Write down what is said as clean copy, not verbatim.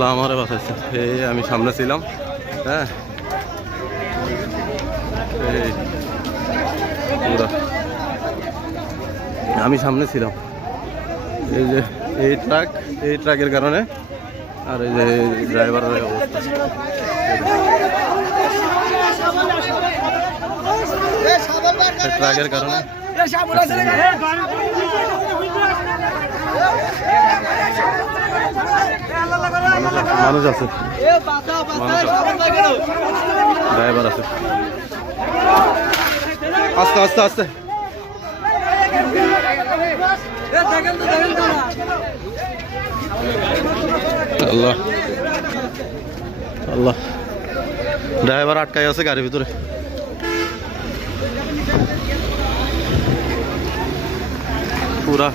আল্লাহ আমারে বাঁচাইছে। এই আমি সামনে ছিলাম, হ্যাঁ এই পুরা আমি সামনে ছিলাম। এই যে এই ট্রাকের কারণে, আর এই যে ড্রাইভারের অবস্থা, ট্রাকের কারণে মানুষ আছে, ড্রাইভার আছে। আস্তে আস্তে আস্তে আল্লাহ আল্লাহ, ড্রাইভার আটকাই আছে গাড়ির ভিতরে। পুরা